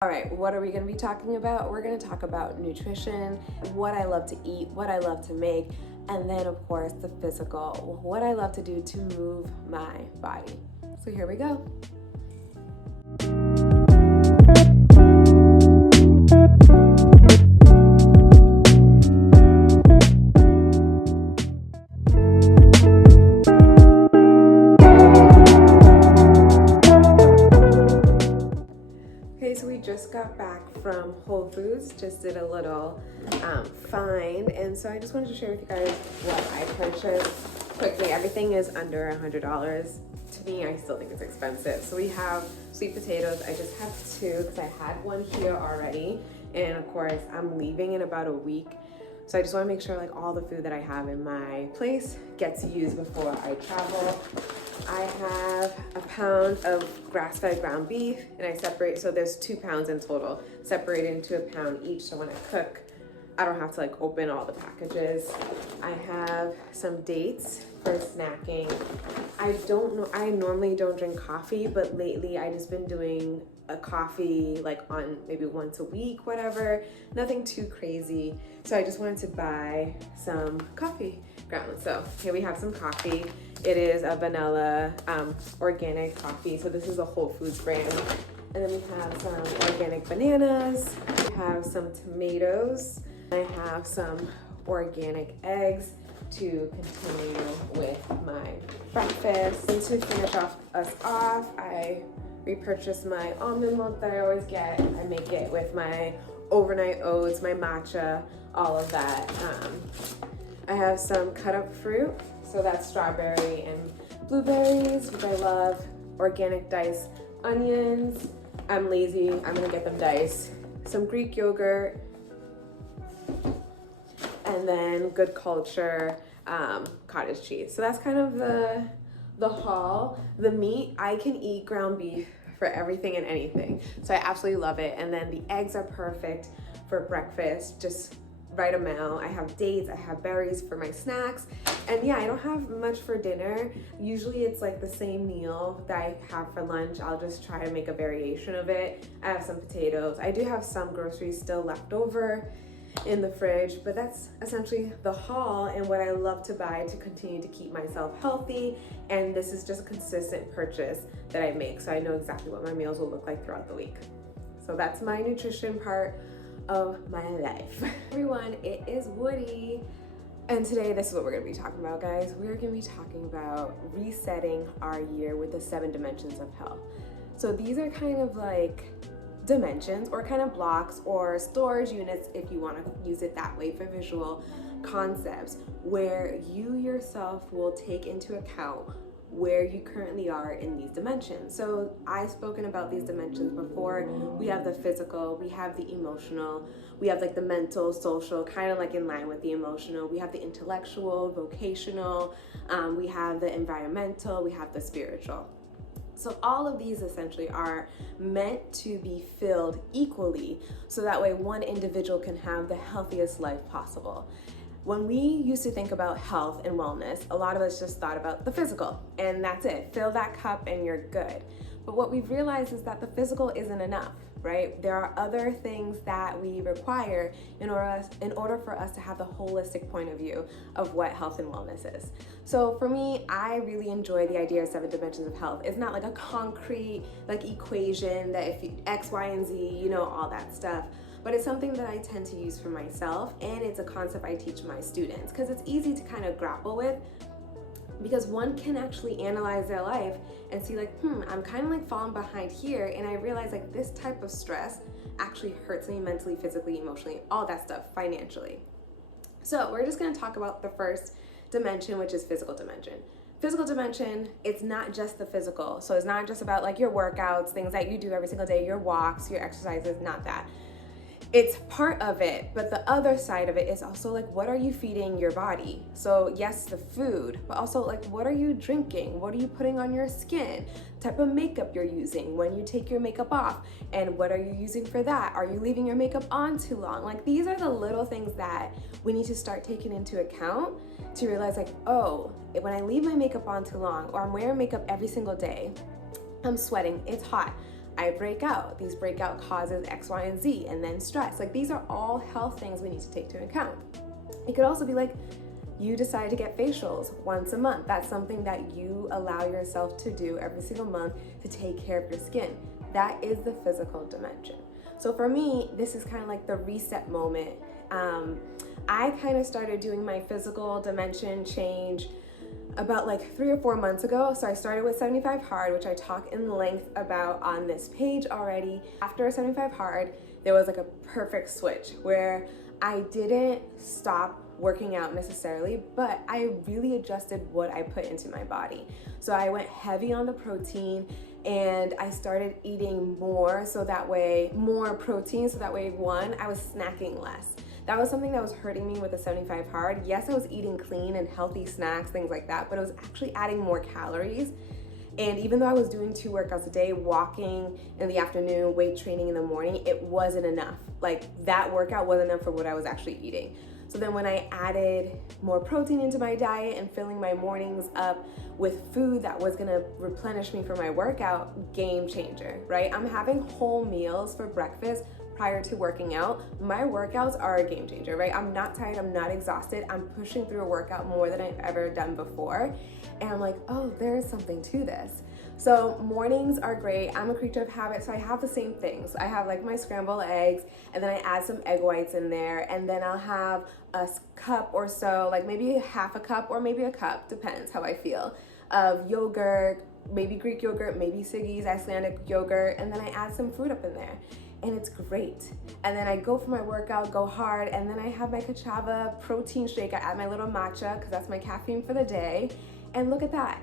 All right, what are we going to be talking about? We're going to talk about nutrition, what I love to eat, what I love to make, and then, of course, the physical, what I love to do to move my body. So here we go. Okay, so we just got back from Whole Foods, just did a little find, and so I just wanted to share with you guys what I purchased quickly. Everything is under $100. To me, I still think it's expensive. So we have sweet potatoes. I just have two because I had one here already, and of course I'm leaving in about a week. So I just want to make sure like all the food that I have in my place gets used before I travel. I have a pound of grass-fed ground beef, and I separate, so there's 2 pounds in total, separated into a pound each, so when I cook, I don't have to like open all the packages. I have some dates for snacking. I normally don't drink coffee, but lately I just been doing a coffee like on maybe once a week, whatever, nothing too crazy. So I just wanted to buy some coffee grounds. So here we have some coffee. It is a vanilla organic coffee. So this is a Whole Foods brand. And then we have some organic bananas. We have some tomatoes. I have some organic eggs to continue with my breakfast. And to finish us off, I repurchased my almond milk that I always get. I make it with my overnight oats, my matcha, all of that. I have some cut up fruit. So that's strawberry and blueberries, which I love. Organic diced onions. I'm lazy, I'm gonna get them diced. Some Greek yogurt. And then Good Culture cottage cheese. So that's kind of the haul. The meat, I can eat ground beef for everything and anything. So I absolutely love it. And then the eggs are perfect for breakfast, just right amount. I have dates, I have berries for my snacks. And yeah, I don't have much for dinner. Usually it's like the same meal that I have for lunch. I'll just try to make a variation of it. I have some potatoes. I do have some groceries still left over in the fridge, but that's essentially the haul and what I love to buy to continue to keep myself healthy. And this is just a consistent purchase that I make, so I know exactly what my meals will look like throughout the week. So that's my nutrition part of my life. Everyone, it is Woody. And today, this is what we're gonna be talking about, guys. We're gonna be talking about resetting our year with the 7 dimensions of health. So these are kind of like dimensions or kind of blocks or storage units, if you want to use it that way for visual concepts, where you yourself will take into account where you currently are in these dimensions. So I've spoken about these dimensions before. We have the physical, we have the emotional, we have like the mental, social, kind of like in line with the emotional. We have the intellectual, vocational, we have the environmental, we have the spiritual. So all of these essentially are meant to be filled equally, so that way one individual can have the healthiest life possible. When we used to think about health and wellness, a lot of us just thought about the physical, and that's it. Fill that cup and you're good. But what we've realized is that the physical isn't enough, right? There are other things that we require in order for us to have the holistic point of view of what health and wellness is. So for me, I really enjoy the idea of 7 dimensions of health. It's not like a concrete like equation that if you X, Y, and Z, you know, all that stuff. But it's something that I tend to use for myself, and it's a concept I teach my students because it's easy to kind of grapple with, because one can actually analyze their life and see like, I'm kind of like falling behind here, and I realize like this type of stress actually hurts me mentally, physically, emotionally, all that stuff, financially. So we're just going to talk about the first dimension, which is physical dimension. Physical dimension, it's not just the physical. So it's not just about like your workouts, things that you do every single day, your walks, your exercises, not that. It's part of it, but the other side of it is also like, what are you feeding your body? So yes, the food, but also like, what are you drinking? What are you putting on your skin? Type of makeup you're using when you take your makeup off, and what are you using for that? Are you leaving your makeup on too long? Like, these are the little things that we need to start taking into account to realize like, oh, when I leave my makeup on too long, or I'm wearing makeup every single day, I'm sweating, it's hot, I break out. These breakout causes X, Y, and Z, and then stress. Like, these are all health things we need to take into account. It could also be like, you decide to get facials once a month. That's something that you allow yourself to do every single month to take care of your skin. That is the physical dimension. So for me, this is kind of like the reset moment. I kind of started doing my physical dimension change about like 3 or 4 months ago. So I started with 75 hard, which I talk in length about on this page already. After 75 hard, there was like a perfect switch where I didn't stop working out necessarily, but I really adjusted what I put into my body. So I went heavy on the protein, and I started eating more, so that way, more protein, so that way, one, I was snacking less. That was something that was hurting me with the 75 hard. Yes, I was eating clean and healthy snacks, things like that, but it was actually adding more calories. And even though I was doing 2 workouts a day, walking in the afternoon, weight training in the morning, it wasn't enough. Like, that workout wasn't enough for what I was actually eating. So then when I added more protein into my diet and filling my mornings up with food that was gonna replenish me for my workout, game changer, right? I'm having whole meals for breakfast prior to working out. My workouts are a game changer, right? I'm not tired, I'm not exhausted. I'm pushing through a workout more than I've ever done before. And I'm like, oh, there is something to this. So mornings are great. I'm a creature of habit, so I have the same things. I have like my scrambled eggs, and then I add some egg whites in there, and then I'll have a cup or so, like maybe half a cup or maybe a cup, depends how I feel, of yogurt, maybe Greek yogurt, maybe Siggi's Icelandic yogurt, and then I add some fruit up in there. And it's great. And then I go for my workout, go hard, and then I have my Ka'Chava protein shake. I add my little matcha because that's my caffeine for the day. And look at that.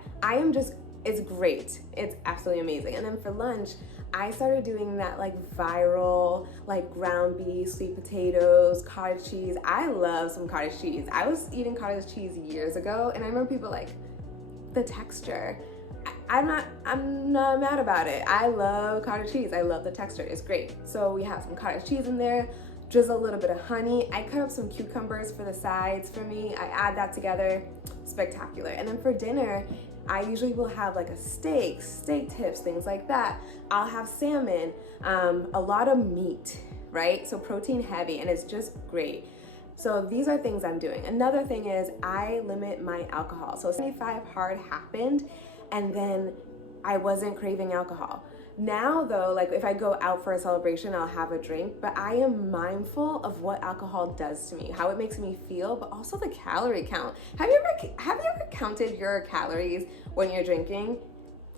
It's great. It's absolutely amazing. And then for lunch, I started doing that like viral, like ground beef, sweet potatoes, cottage cheese. I love some cottage cheese. I was eating cottage cheese years ago, and I remember people like, the texture. I'm not mad about it. I love cottage cheese. I love the texture. It's great. So we have some cottage cheese in there, drizzle a little bit of honey. I cut up some cucumbers for the sides for me. I add that together. Spectacular. And then for dinner, I usually will have like a steak tips, things like that. I'll have salmon, a lot of meat, right? So protein heavy, and it's just great. So these are things I'm doing. Another thing is I limit my alcohol. So 75 hard happened, and then I wasn't craving alcohol. Now though, like if I go out for a celebration, I'll have a drink, but I am mindful of what alcohol does to me, how it makes me feel, but also the calorie count. Have you ever counted your calories when you're drinking?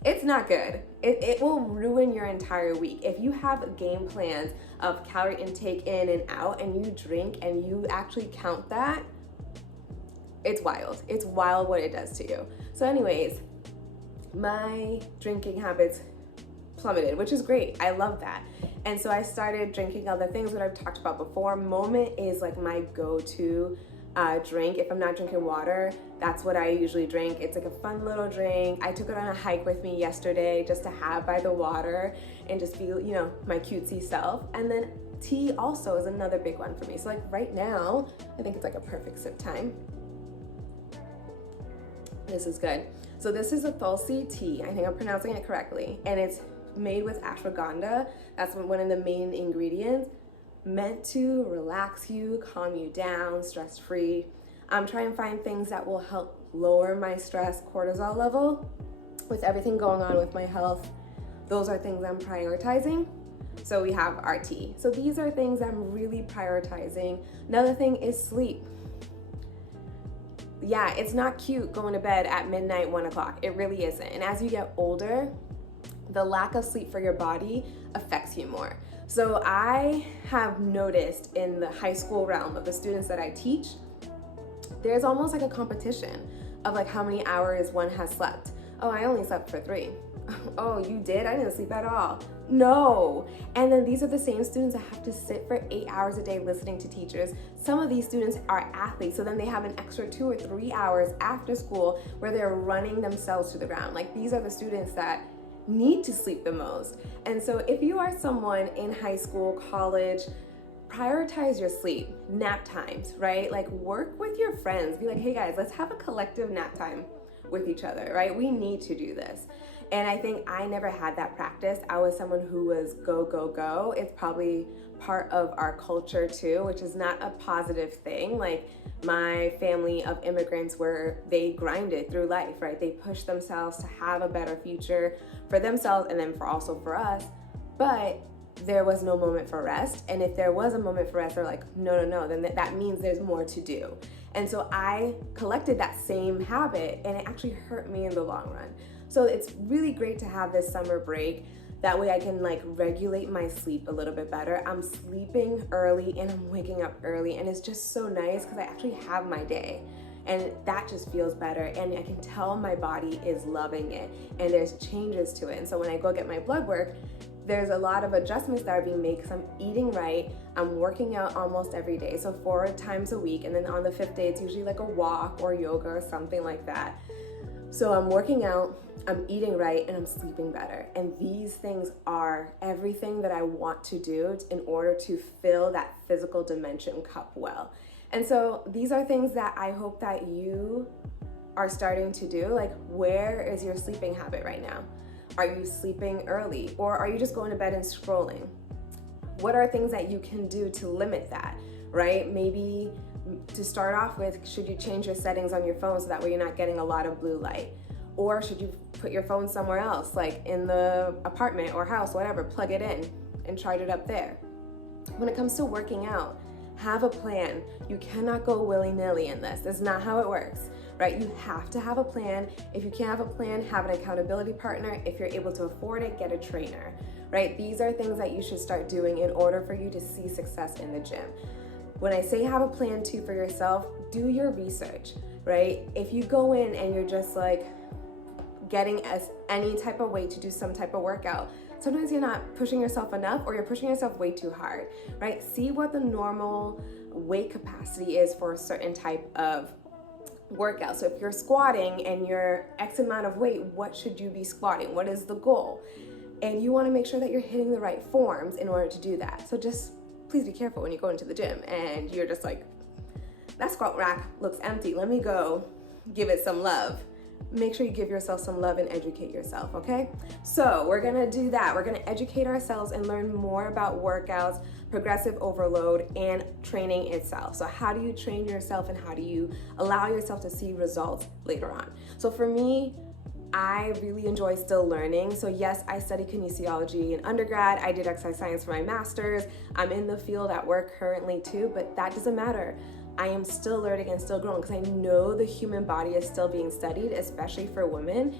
It's not good. It will ruin your entire week. If you have game plans of calorie intake in and out, and you drink and you actually count that, it's wild. It's wild what it does to you. So anyways, my drinking habits plummeted, which is great. I love that. And so I started drinking other things that I've talked about before. Moment is like my go-to drink. If I'm not drinking water, that's what I usually drink. It's like a fun little drink. I took it on a hike with me yesterday just to have by the water and just feel, my cutesy self. And then tea also is another big one for me. So like right now, I think it's like a perfect sip time. This is good. So this is a Tulsi tea. I think I'm pronouncing it correctly. And it's made with ashwagandha. That's one of the main ingredients, meant to relax you, calm you down, stress-free. I'm trying to find things that will help lower my stress cortisol level. With everything going on with my health, those are things I'm prioritizing. So we have our tea. So these are things I'm really prioritizing. Another thing is sleep. Yeah, it's not cute going to bed at midnight, 1 o'clock. It really isn't. And as you get older, the lack of sleep for your body affects you more. So I have noticed in the high school realm of the students that I teach, there's almost like a competition of like how many hours one has slept. Oh, I only slept for 3. Oh, you did? I didn't sleep at all. No. And then these are the same students that have to sit for 8 hours a day listening to teachers. Some of these students are athletes, so then they have an extra 2 or 3 hours after school where they're running themselves to the ground. Like these are the students that need to sleep the most. And so if you are someone in high school, college, prioritize your sleep, nap times, right? Like work with your friends. Be like, hey guys, let's have a collective nap time with each other, right? We need to do this. And I think I never had that practice. I was someone who was go, go, go. It's probably part of our culture too, which is not a positive thing. Like my family of immigrants, where they grinded through life, right? They pushed themselves to have a better future for themselves and then also for us. But there was no moment for rest. And if there was a moment for rest, they're like, no, then that means there's more to do. And so I collected that same habit, and it actually hurt me in the long run. So it's really great to have this summer break. That way I can like regulate my sleep a little bit better. I'm sleeping early and I'm waking up early, and it's just so nice because I actually have my day. And that just feels better, and I can tell my body is loving it, and there's changes to it. And so when I go get my blood work, there's a lot of adjustments that are being made because I'm eating right. I'm working out almost every day, so 4 times a week. And then on the 5th day, it's usually like a walk or yoga or something like that. So I'm working out, I'm eating right, and I'm sleeping better. And these things are everything that I want to do in order to fill that physical dimension cup well. And so these are things that I hope that you are starting to do. Like, where is your sleeping habit right now? Are you sleeping early, or are you just going to bed and scrolling? What are things that you can do to limit that, right? Maybe to start off with, should you change your settings on your phone so that way you're not getting a lot of blue light? Or should you put your phone somewhere else, like in the apartment or house, whatever, plug it in and charge it up there? When it comes to working out, have a plan. You cannot go willy-nilly in this. That's not how it works, right? You have to have a plan. If you can't have a plan, have an accountability partner. If you're able to afford it, get a trainer, right? These are things that you should start doing in order for you to see success in the gym. When I say have a plan too for yourself, do your research, right? If you go in and you're just like getting as any type of weight to do some type of workout, sometimes you're not pushing yourself enough, or you're pushing yourself way too hard, right? See what the normal weight capacity is for a certain type of workout. So if you're squatting and you're X amount of weight, what should you be squatting? What is the goal? And you want to make sure that you're hitting the right forms in order to do that. So just please be careful when you go into the gym and you're just like, that squat rack looks empty. Let me go give it some love. Make sure you give yourself some love and educate yourself, okay? So we're gonna do that. We're gonna educate ourselves and learn more about workouts, progressive overload, and training itself. So how do you train yourself, and how do you allow yourself to see results later on? So for me, I really enjoy still learning. So yes, I studied kinesiology in undergrad. I did exercise science for my master's. I'm in the field at work currently too, but that doesn't matter. I am still learning and still growing because I know the human body is still being studied, especially for women.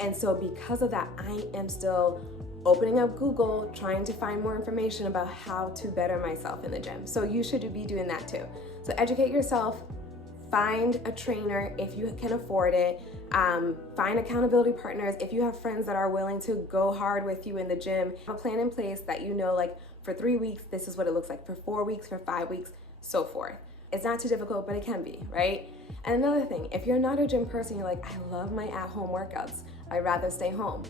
And so because of that, I am still opening up Google, trying to find more information about how to better myself in the gym. So you should be doing that too. So educate yourself, find a trainer if you can afford it, find accountability partners if you have friends that are willing to go hard with you in the gym. Have a plan in place that you know, like for 3 weeks, this is what it looks like, for 4 weeks, for 5 weeks, so forth. It's not too difficult, but it can be, right? And another thing, if you're not a gym person, you're like, I love my at-home workouts, I'd rather stay home,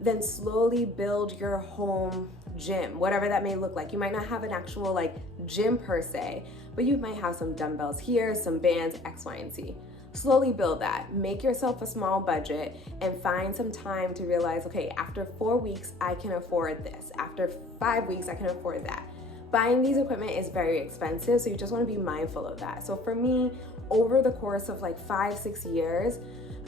then slowly build your home gym, whatever that may look like. You might not have an actual like gym per se, but you might have some dumbbells here, some bands, X, Y, and Z. Slowly build that. Make yourself a small budget and find some time to realize, okay, after 4 weeks, I can afford this. After 5 weeks, I can afford that. Buying these equipment is very expensive, so you just want to be mindful of that. So for me, over the course of like 5-6 years,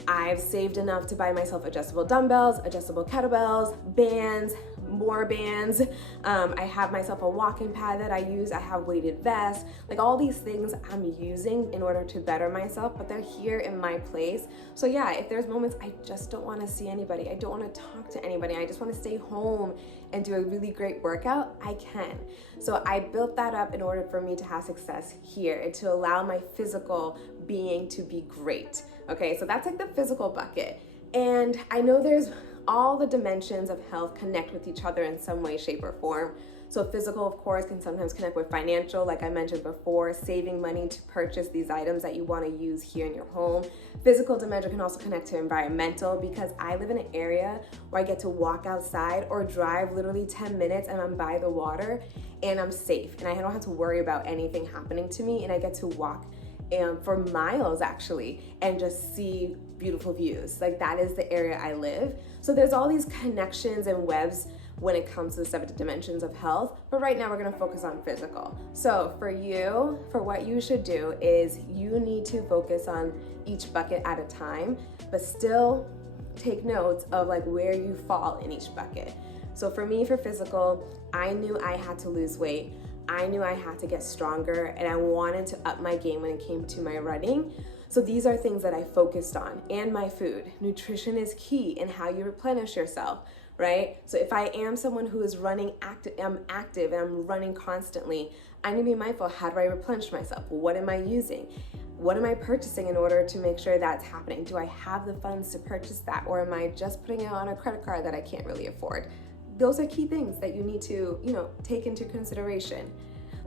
I've saved enough to buy myself adjustable dumbbells, adjustable kettlebells, bands, more bands. I have myself a walking pad that I use. I have weighted vests, like all these things I'm using in order to better myself, but they're here in my place. So yeah, if there's moments I just don't want to see anybody, I don't want to talk to anybody, I just want to stay home and do a really great workout, I can. So I built that up in order for me to have success here and to allow my physical being to be great. Okay, so that's like the physical bucket. And I know there's all the dimensions of health connect with each other in some way, shape, or form. So physical, of course, can sometimes connect with financial, like I mentioned before, saving money to purchase these items that you want to use here in your home. Physical dimension can also connect to environmental, because I live in an area where I get to walk outside or drive literally 10 minutes and I'm by the water and I'm safe and I don't have to worry about anything happening to me, and I get to walk for miles actually and just see beautiful views. Like that is the area I live. So there's all these connections and webs when it comes to the 7 dimensions of health, but right now we're gonna focus on physical. So for you, for what you should do is you need to focus on each bucket at a time, but still take notes of like where you fall in each bucket. So for me, for physical, I knew I had to lose weight. I knew I had to get stronger, and I wanted to up my game when it came to my running. So these are things that I focused on, and my food. Nutrition is key in how you replenish yourself, right? So if I am someone who is running active, I'm active and I'm running constantly, I need to be mindful, how do I replenish myself? What am I using? What am I purchasing in order to make sure that's happening? Do I have the funds to purchase that, or am I just putting it on a credit card that I can't really afford? Those are key things that you need to, take into consideration.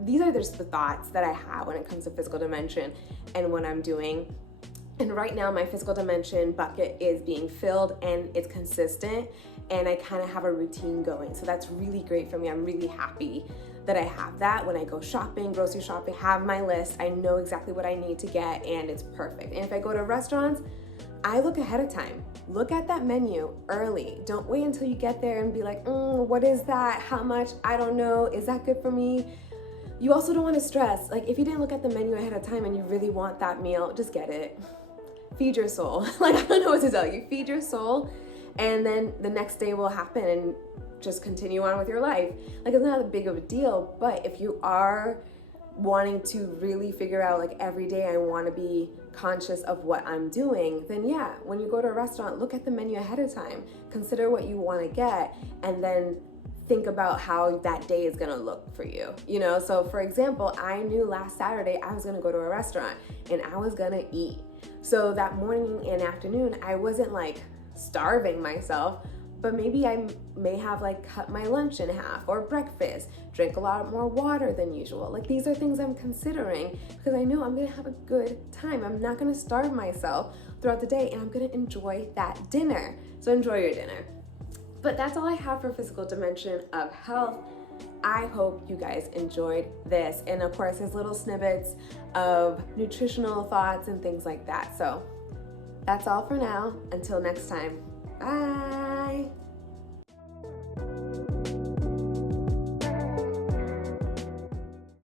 These are just the thoughts that I have when it comes to physical dimension and what I'm doing. And right now my physical dimension bucket is being filled and it's consistent, and I kind of have a routine going. So that's really great for me. I'm really happy that I have that. When I go shopping, grocery shopping, have my list, I know exactly what I need to get, and it's perfect. And if I go to restaurants, I look ahead of time. Look at that menu early. Don't wait until you get there and be like, what is that? How much? I don't know. Is that good for me? You also don't want to stress. Like if you didn't look at the menu ahead of time and you really want that meal, just get it. Feed your soul. Like I don't know what to tell you. Feed your soul, and then the next day will happen and just continue on with your life. Like it's not that big of a deal, but if you are wanting to really figure out like every day I want to be conscious of what I'm doing, then yeah, when you go to a restaurant, look at the menu ahead of time, consider what you want to get, and then think about how that day is going to look for you. So for example, I knew last Saturday I was going to go to a restaurant and I was going to eat. So that morning and afternoon, I wasn't like starving myself, but maybe I may have like cut my lunch in half, or breakfast, drink a lot more water than usual. Like these are things I'm considering because I know I'm gonna have a good time. I'm not gonna starve myself throughout the day, and I'm gonna enjoy that dinner. So enjoy your dinner. But that's all I have for physical dimension of health. I hope you guys enjoyed this. And of course, there's little snippets of nutritional thoughts and things like that. So that's all for now. Until next time. Bye.